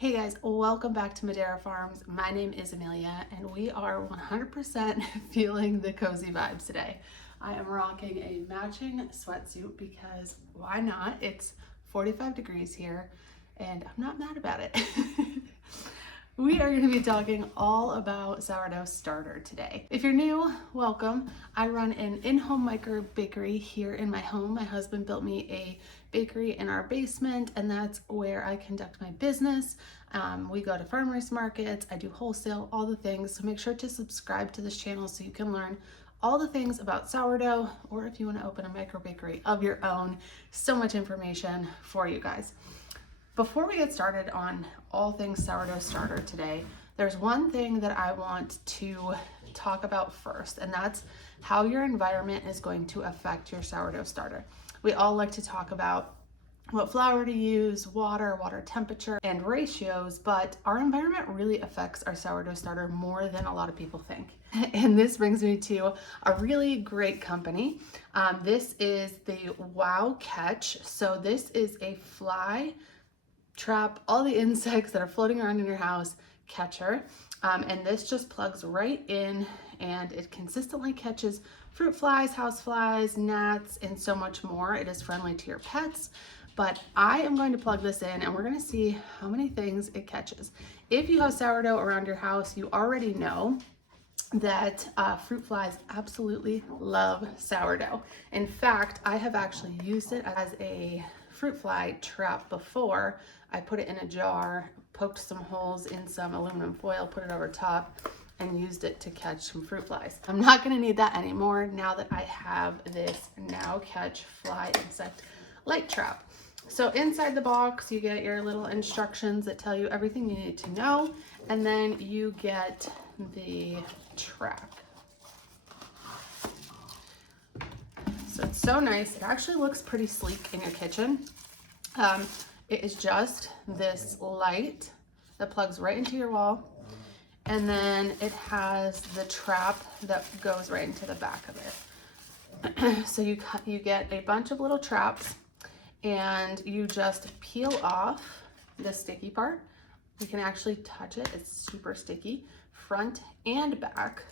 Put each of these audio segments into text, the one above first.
Hey guys, welcome back to Madera Farms. My name is Amelia and we are 100% feeling the cozy vibes today. I am rocking a matching sweatsuit because why not? It's 45 degrees here and I'm not mad about it. We are going to be talking all about sourdough starter today. If you're new, welcome. I run an in-home micro bakery here in my home. My husband built me a bakery in our basement, and that's where I conduct my business. We go to farmers markets, I do wholesale, all the things. So make sure to subscribe to this channel so you can learn all the things about sourdough, or if you want to open a micro bakery of your own. So much information for you guys. Before we get started on all things sourdough starter today, there's one thing that I want to talk about first, and that's how your environment is going to affect your sourdough starter. We all like to talk about what flour to use, water temperature, and ratios, but our environment really affects our sourdough starter more than a lot of people think. And this brings me to a really great company. This is the Wow Catch. So this is a fly trap all the insects that are floating around in your house catcher, and this just plugs right in and it consistently catches fruit flies, house flies, gnats, and so much more. It is friendly to your pets, but I am going to plug this in and we're going to see how many things it catches. If you have sourdough around your house, you already know that fruit flies absolutely love sourdough. In fact, I have actually used it as a fruit fly trap before. I put it in a jar, poked some holes in some aluminum foil, put it over top, and used it to catch some fruit flies. I'm not gonna need that anymore now that I have this Now Catch fly insect light trap. So inside the box, you get your little instructions that tell you everything you need to know, and then you get the trap. So it's so nice. It actually looks pretty sleek in your kitchen. It is just this light that plugs right into your wall, and then it has the trap that goes right into the back of it. So you get a bunch of little traps, and you just peel off the sticky part. You can actually touch it. It's super sticky, front and back,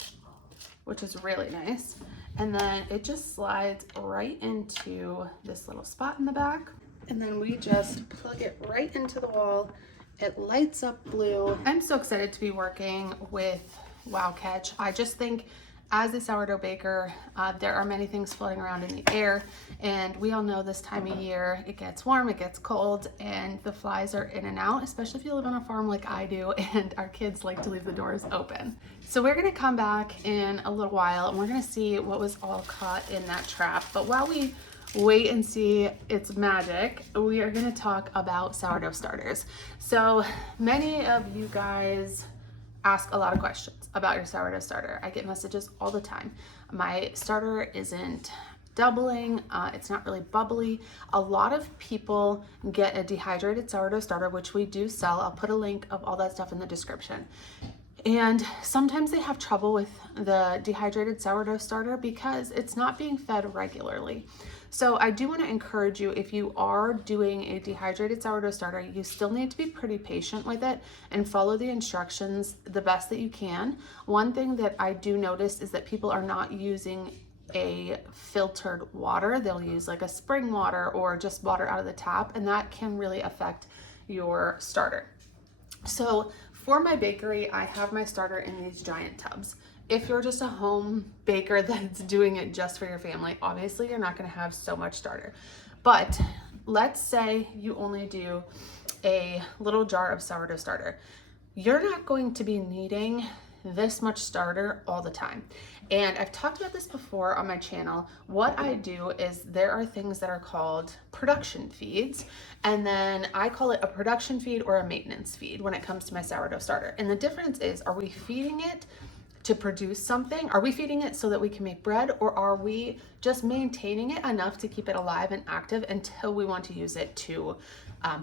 which is really nice. And then it just slides right into this little spot in the back. And then we just plug it right into the wall. It lights up blue. I'm so excited to be working with Wow Catch. I just think as a sourdough baker, there are many things floating around in the air, and we all know this time of year, it gets warm, it gets cold, and the flies are in and out, especially if you live on a farm like I do, and our kids like to leave the doors open. So we're gonna come back in a little while, and we're gonna see what was all caught in that trap. But while we wait and see its magic, we are gonna talk about sourdough starters. So many of you guys ask a lot of questions about your sourdough starter. I get messages all the time. My starter isn't doubling, it's not really bubbly. A lot of people get a dehydrated sourdough starter, which we do sell. I'll put a link of all that stuff in the description. And sometimes they have trouble with the dehydrated sourdough starter because it's not being fed regularly. So I do want to encourage you, if you are doing a dehydrated sourdough starter, you still need to be pretty patient with it and follow the instructions the best that you can. One thing that I do notice is that people are not using a filtered water. They'll use like a spring water or just water out of the tap, and that can really affect your starter. So for my bakery, I have my starter in these giant tubs. If you're just a home baker that's doing it just for your family, obviously you're not going to have so much starter. But let's say you only do a little jar of sourdough starter. You're not going to be needing this much starter all the time. And I've talked about this before on my channel. What I do is there are things that are called production feeds, and then I call it a production feed or a maintenance feed when it comes to my sourdough starter. And the difference is, are we feeding it to produce something? Are we feeding it so that we can make bread, or are we just maintaining it enough to keep it alive and active until we want to use it to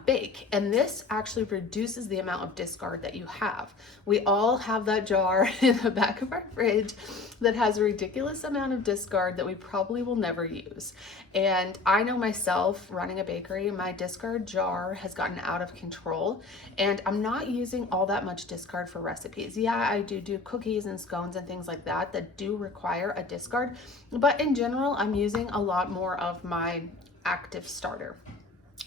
bake. And this actually reduces the amount of discard that you have. We all have that jar in the back of our fridge that has a ridiculous amount of discard that we probably will never use. And I know myself running a bakery, my discard jar has gotten out of control, and I'm not using all that much discard for recipes. Yeah, I do cookies and scones and things like that that do require a discard, but in general, I'm using a lot more of my active starter.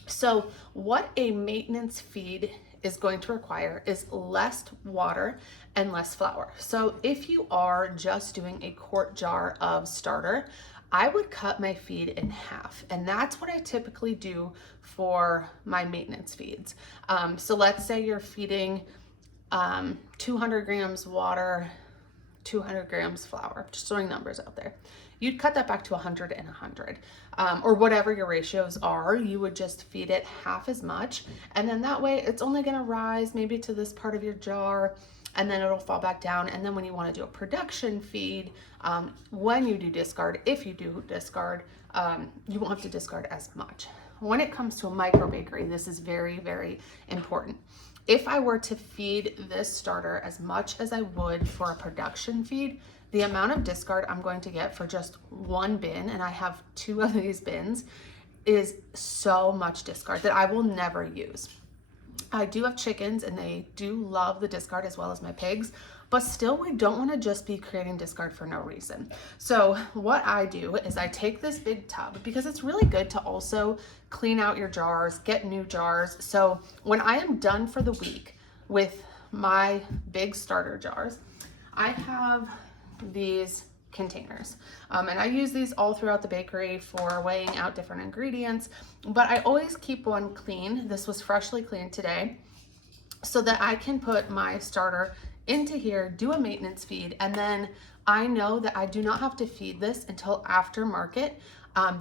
So what a maintenance feed is going to require is less water and less flour. So if you are just doing a quart jar of starter, I would cut my feed in half. And that's what I typically do for my maintenance feeds. So let's say you're feeding 200 grams water, 200 grams flour, just throwing numbers out there. You'd cut that back to 100 and 100, or whatever your ratios are. You would just feed it half as much, and then that way it's only going to rise maybe to this part of your jar, and then it'll fall back down. And then when you want to do a production feed, when you do discard, if you do discard, you won't have to discard as much. When it comes to a micro bakery, this is very, very important. If I were to feed this starter as much as I would for a production feed, the amount of discard I'm going to get for just one bin, and I have 2 of these bins, is so much discard that I will never use. I do have chickens and they do love the discard as well as my pigs, but still we don't want to just be creating discard for no reason. So what I do is I take this big tub, because it's really good to also clean out your jars, get new jars. So when I am done for the week with my big starter jars, I have these containers, and I use these all throughout the bakery for weighing out different ingredients, but I always keep one clean. This was freshly cleaned today, so that I can put my starter into here, do a maintenance feed, and then I know that I do not have to feed this until after market.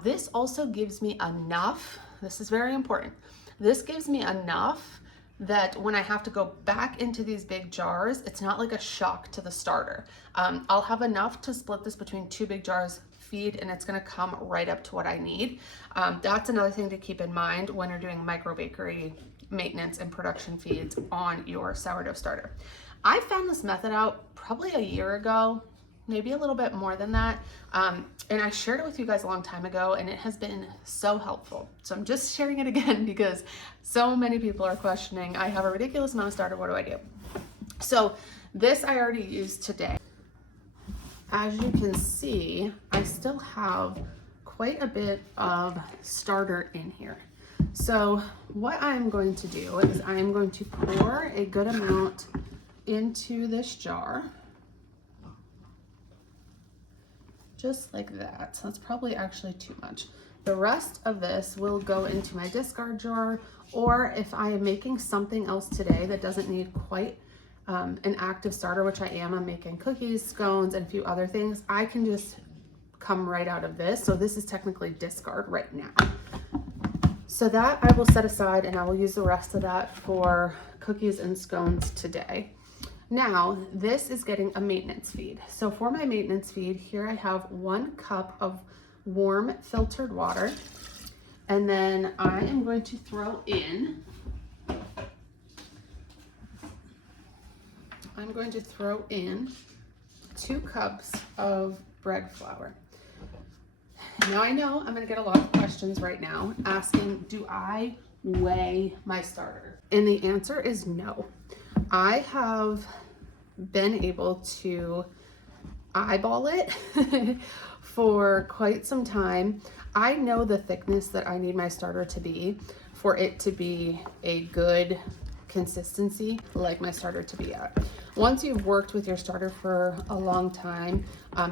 This also gives me enough, this is very important, this gives me enough that when I have to go back into these big jars, it's not like a shock to the starter. I'll have enough to split this between 2 big jars feed, and it's gonna come right up to what I need. That's another thing to keep in mind when you're doing micro bakery maintenance and production feeds on your sourdough starter. I found this method out probably a year ago, maybe a little bit more than that. And I shared it with you guys a long time ago, and it has been so helpful. So I'm just sharing it again because so many people are questioning, I have a ridiculous amount of starter, what do I do? So this I already used today. As you can see, I still have quite a bit of starter in here. So what I'm going to do is I'm going to pour a good amount into this jar. Just like that. So that's probably actually too much. The rest of this will go into my discard jar, or if I am making something else today that doesn't need quite an active starter, which I am, I'm making cookies, scones, and a few other things, I can just come right out of this. So this is technically discard right now. So that I will set aside, and I will use the rest of that for cookies and scones today. Now, this is getting a maintenance feed. So for my maintenance feed, here I have 1 cup of warm filtered water. And then I am going to throw in, 2 cups of bread flour. Now I know I'm gonna get a lot of questions right now asking, do I weigh my starter? And the answer is no. I have been able to eyeball it for quite some time. I know the thickness that I need my starter to be for it to be a good consistency, like my starter to be at. Once you've worked with your starter for a long time,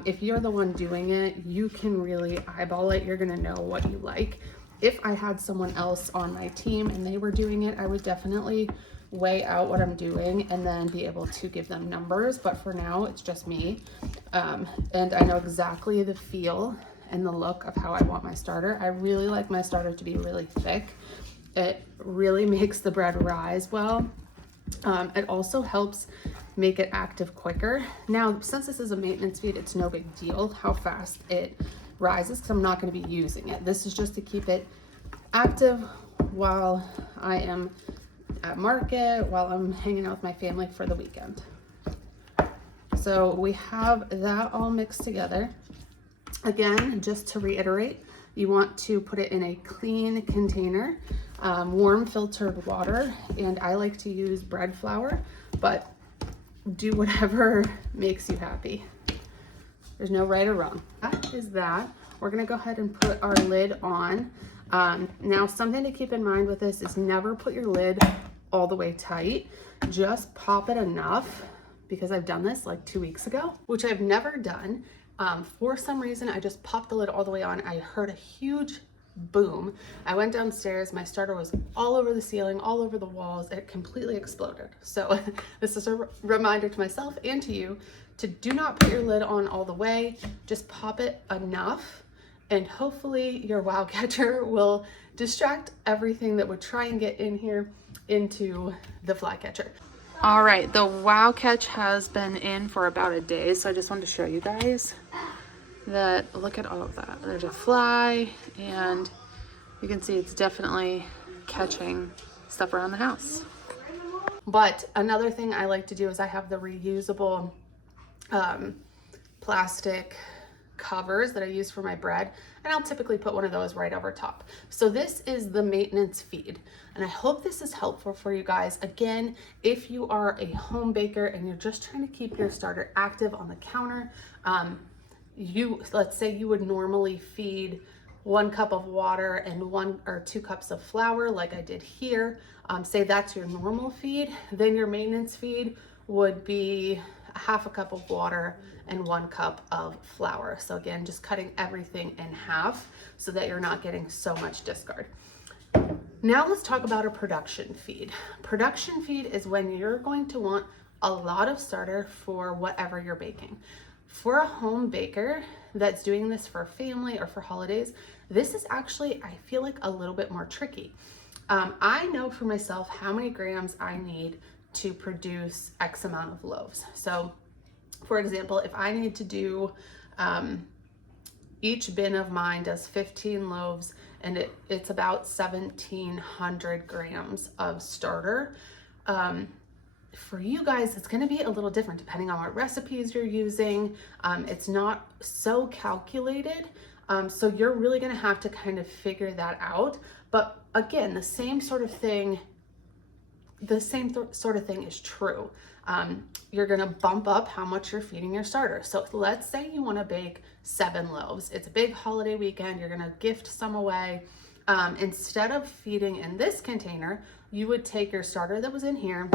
if you're the one doing it, you can really eyeball it. You're gonna know what you like. If I had someone else on my team and they were doing it, I would definitely weigh out what I'm doing and then be able to give them numbers. But for now, it's just me. And I know exactly the feel and the look of how I want my starter. I really like my starter to be really thick. It really makes the bread rise well. It also helps make it active quicker. Now, since this is a maintenance feed, it's no big deal how fast it rises because I'm not going to be using it. This is just to keep it active while I am at market, while I'm hanging out with my family for the weekend. So we have that all mixed together. Again, just to reiterate, you want to put it in a clean container, warm filtered water, and I like to use bread flour, but do whatever makes you happy. There's no right or wrong. That is that. We're gonna go ahead and put our lid on. Now, something to keep in mind with this is never put your lid all the way tight. Just pop it enough, because I've done this like 2 weeks ago, which I've never done. For some reason, I just popped the lid all the way on. I heard a huge boom. I went downstairs, my starter was all over the ceiling, all over the walls. It completely exploded. So this is a reminder to myself and to you to do not put your lid on all the way. Just pop it enough, and hopefully your wow catcher will distract everything that would try and get in here into the fly catcher. All right, the wow catch has been in for about a day, so I just wanted to show you guys that. Look at all of that. There's a fly, and you can see it's definitely catching stuff around the house. But another thing I like to do is I have the reusable plastic covers that I use for my bread, and I'll typically put one of those right over top. So this is the maintenance feed, and I hope this is helpful for you guys. Again, if you are a home baker and you're just trying to keep your starter active on the counter, let's say you would normally feed 1 cup of water and 1 or 2 cups of flour like I did here. Say that's your normal feed, then your maintenance feed would be 1/2 cup of water and 1 cup of flour. So again, just cutting everything in half so that you're not getting so much discard. Now let's talk about a production feed. Production feed is when you're going to want a lot of starter for whatever you're baking. For a home baker that's doing this for family or for holidays, this is actually, I feel like, a little bit more tricky. I know for myself how many grams I need to produce X amount of loaves. So for example, if I need to do, each bin of mine does 15 loaves, and it's about 1,700 grams of starter. For you guys, it's gonna be a little different depending on what recipes you're using. It's not so calculated, so you're really gonna have to kind of figure that out. But again, the same sort of thing is true. You're gonna bump up how much you're feeding your starter. So let's say you wanna bake 7 loaves. It's a big holiday weekend, you're gonna gift some away. Instead of feeding in this container, you would take your starter that was in here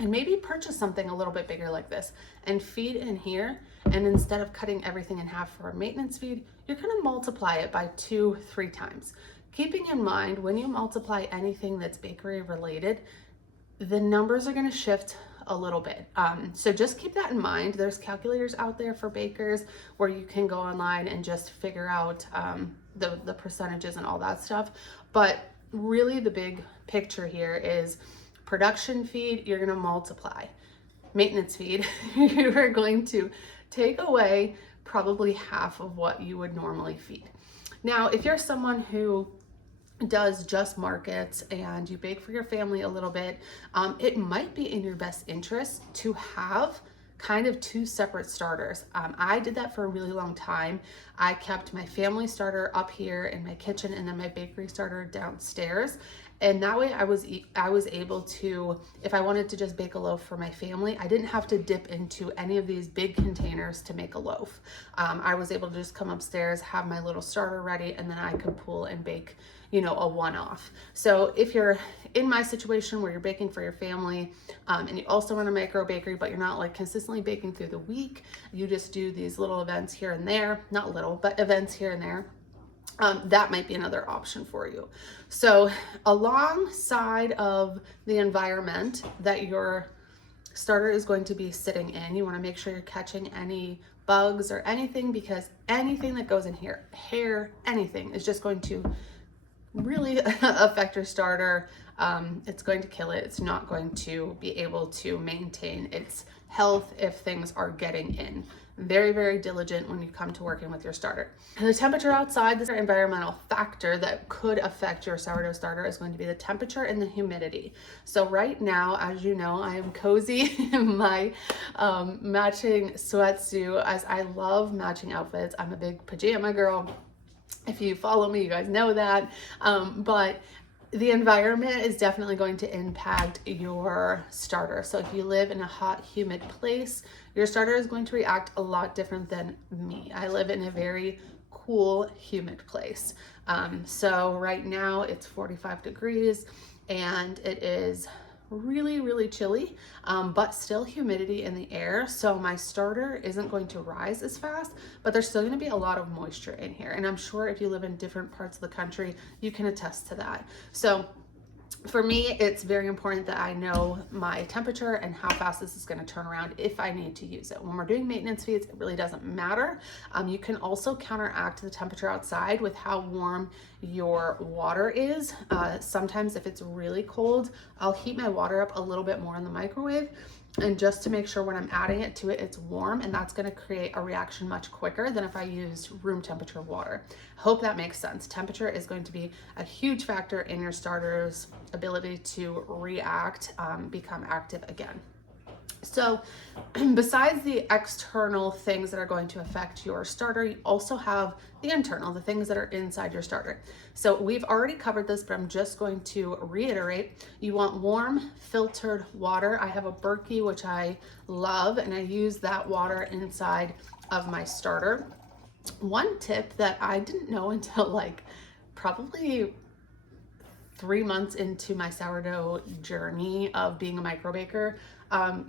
and maybe purchase something a little bit bigger like this and feed in here. And instead of cutting everything in half for a maintenance feed, you're gonna multiply it by 2-3 times. Keeping in mind, when you multiply anything that's bakery related, the numbers are gonna shift a little bit. So just keep that in mind. There's calculators out there for bakers where you can go online and just figure out the percentages and all that stuff. But really the big picture here is production feed, you're gonna multiply. Maintenance feed, you are going to take away probably half of what you would normally feed. Now, if you're someone who does just markets and you bake for your family a little bit, it might be in your best interest to have kind of 2 separate starters. I did that for a really long time. I kept my family starter up here in my kitchen and then my bakery starter downstairs. And that way I was able to, if I wanted to just bake a loaf for my family, I didn't have to dip into any of these big containers to make a loaf. I was able to just come upstairs, have my little starter ready, and then I could pull and bake, you know, a one-off. So if you're in my situation where you're baking for your family, and you also run a micro bakery, but you're not like consistently baking through the week, you just do these little events here and there, not little, but events here and there. That might be another option for you. So alongside of the environment that your starter is going to be sitting in, you want to make sure you're catching any bugs or anything, because anything that goes in here, hair, anything, is just going to really affect your starter. It's going to kill it. It's not going to be able to maintain its health if things are getting in. very, very diligent when you come to working with your starter. And the temperature outside, the environmental factor that could affect your sourdough starter is going to be the temperature and the humidity. So right now, as you know, I am cozy in my matching sweatsuit, as I love matching outfits. I'm a big pajama girl. If you follow me, you guys know that. But the environment is definitely going to impact your starter. So if you live in a hot, humid place, your starter is going to react a lot different than me. I live in a very cool, humid place. So right now it's 45 degrees and it is really, really chilly, but still humidity in the air. So my starter isn't going to rise as fast, but there's still going to be a lot of moisture in here. And I'm sure if you live in different parts of the country, you can attest to that. So for me, it's very important that I know my temperature and how fast this is going to turn around if I need to use it. When we're doing maintenance feeds, it really doesn't matter. You can also counteract the temperature outside with how warm your water is. Sometimes if it's really cold, I'll heat my water up a little bit more in the microwave, and just to make sure when I'm adding it to it, it's warm, and that's gonna create a reaction much quicker than if I used room temperature water. Hope that makes sense. Temperature is going to be a huge factor in your starter's ability to react, become active again. So besides the external things that are going to affect your starter, you also have the internal, the things that are inside your starter. So we've already covered this, but I'm just going to reiterate. You want warm filtered water. I have a Berkey, which I love, and I use that water inside of my starter. One tip that I didn't know until like probably 3 months into my sourdough journey of being a micro baker,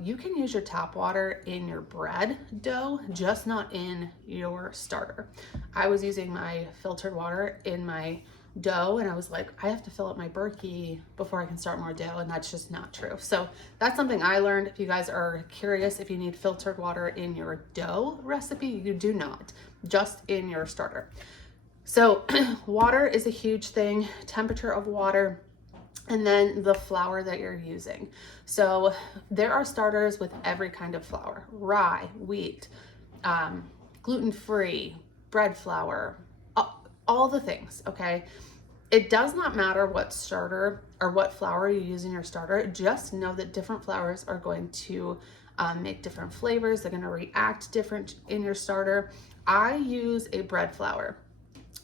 you can use your tap water in your bread dough, just not in your starter. I was using my filtered water in my dough, and I was like, I have to fill up my Berkey before I can start more dough, and that's just not true. So that's something I learned. If you guys are curious if you need filtered water in your dough recipe, you do not, just in your starter. So water is a huge thing, temperature of water, and then the flour that you're using. So there are starters with every kind of flour: rye, wheat, gluten-free, bread flour, all the things, okay? It does not matter what starter or what flour you use in your starter. Just know that different flours are going to make different flavors. They're gonna react different in your starter. I use a bread flour.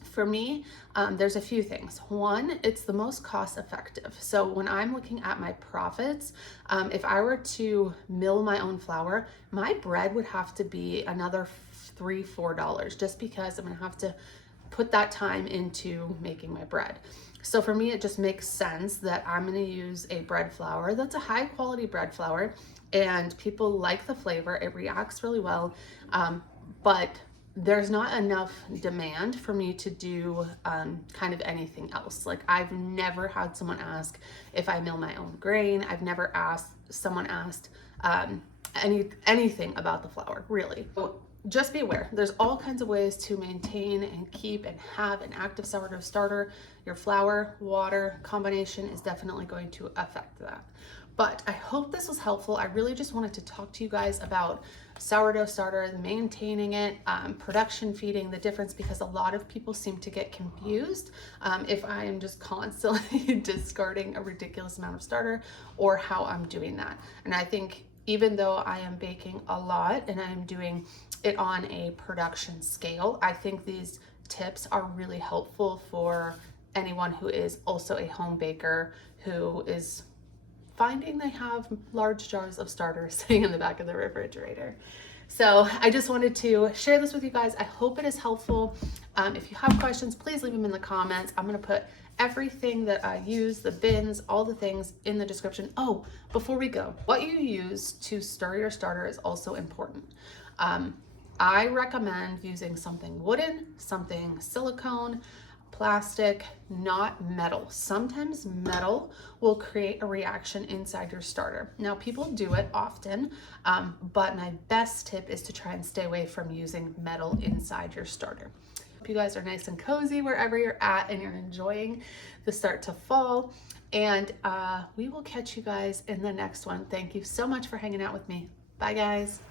For me, there's a few things. One, it's the most cost effective. So when I'm looking at my profits, if I were to mill my own flour, my bread would have to be another $3, $4, just because I'm gonna have to put that time into making my bread. So for me, it just makes sense that I'm gonna use a bread flour that's a high quality bread flour, and people like the flavor. It reacts really well, but there's not enough demand for me to do kind of anything else. Like, I've never had someone ask if I mill my own grain. I've never asked someone anything about the flour, really. So just be aware, there's all kinds of ways to maintain and keep and have an active sourdough starter. Your flour, water combination is definitely going to affect that. But I hope this was helpful. I really just wanted to talk to you guys about sourdough starter, maintaining it, production feeding, the difference, because a lot of people seem to get confused if I am just constantly discarding a ridiculous amount of starter, or how I'm doing that. And I think even though I am baking a lot and I'm doing it on a production scale, I think these tips are really helpful for anyone who is also a home baker who is finding they have large jars of starters sitting in the back of the refrigerator. So I just wanted to share this with you guys. I hope it is helpful. If you have questions, please leave them in the comments. I'm gonna put everything that I use, the bins, all the things in the description. Oh, before we go, what you use to stir your starter is also important. I recommend using something wooden, something silicone, plastic, not metal. Sometimes metal will create a reaction inside your starter. Now, people do it often, but my best tip is to try and stay away from using metal inside your starter. Hope you guys are nice and cozy wherever you're at and you're enjoying the start to fall. And we will catch you guys in the next one. Thank you so much for hanging out with me. Bye, guys.